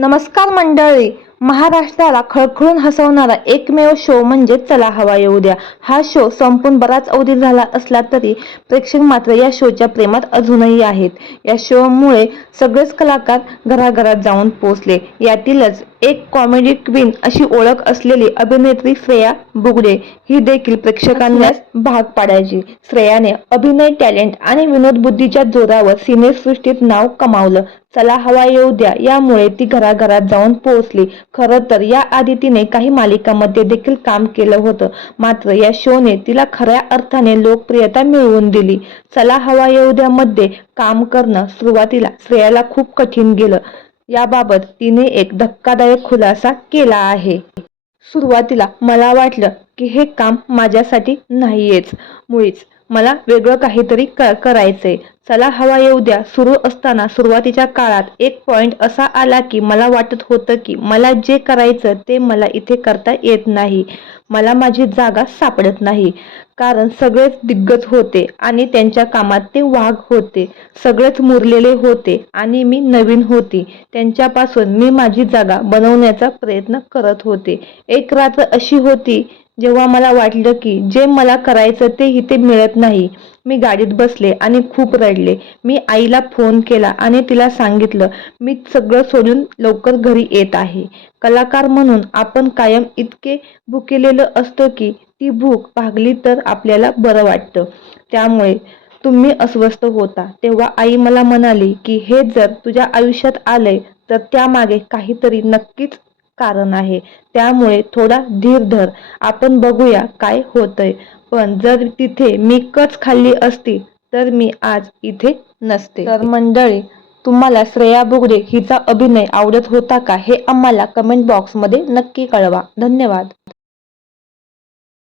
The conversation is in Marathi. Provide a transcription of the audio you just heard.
नमस्कार मंडळी. महाराष्ट्राला खळखळून हसवणारा एकमेव शो म्हणजे चला हवा येऊ द्या. हा शो संपून बराच अवधी झाला असला तरी प्रेक्षक मात्र या शोच्या प्रेमात अजूनही आहेत. या शोमुळे सगळेच कलाकार घराघरात जाऊन पोहोचले. यातीलच एक कॉमेडी क्वीन अशी ओळख असलेली अभिनेत्री श्रेया बुगडे ही देखील प्रेक्षकांना भाग पाडायची. श्रेयाने अभिनय, टॅलेंट आणि विनोद बुद्धीच्या जोरावर सिनेसृष्टीत नाव कमावलं. चला हवा येऊ द्या यामुळे ती घराघरात जाऊन पोहोचली. खरं तर याआधी तिने काही मालिकांमध्ये देखील काम केलं होतं, मात्र या शोने तिला खऱ्या अर्थाने लोकप्रियता मिळवून दिली. चला हवा येऊ द्या मध्ये काम करणं सुरुवातीला श्रेयाला खूप कठीण गेलं. याबाबत तिने एक धक्कादायक खुलासा केला आहे. सुरुवातीला मला वाटलं की हे काम माझ्यासाठी नाहीयेच मुळीच. मला वेगळं काहीतरी करायचंय. चला हवा येऊ द्या सुरू असताना सुरुवातीच्या काळात एक पॉइंट असा आला की मला वाटत होतं की मला जे करायचं ते मला इथे करता येत नाही. मला माझी जागा सापडत नाही. कारण सगळेच दिग्गज होते आणि त्यांच्या कामात ते वाघ होते. सगळेच मुरलेले होते आणि मी नवीन होती. त्यांच्यापासून मी माझी जागा बनवण्याचा प्रयत्न करत होते. एक रात्र अशी होती जेव्हा मला वाटलं की जे मला करायचं ते इथे मिळत नाही. मी गाडीत बसले आणि खूप रडले. मी आईला फोन केला आणि तिला सांगितलं मी सगळं सोडून लवकर घरी येत आहे. कलाकार म्हणून आपण कायम इतके भुकेलेलं असतो की ती भूक भागली तर आपल्याला बरं वाटतं. त्यामुळे तुम्ही अस्वस्थ होता तेव्हा आई मला म्हणाली की हे जर तुझ्या आयुष्यात आलंय तर त्यामागे काहीतरी नक्कीच कारण आहे. त्यामुळे थोडा धीर धर. आपण बघूया काय होतंय. पण जर तिथे मी कच खाल्ली असती तर मी आज इथे नसते. तर मंडळी, तुम्हाला श्रेया बुगडे हिचा अभिनय आवडत होता का हे आम्हाला कमेंट बॉक्समध्ये नक्की कळवा. धन्यवाद.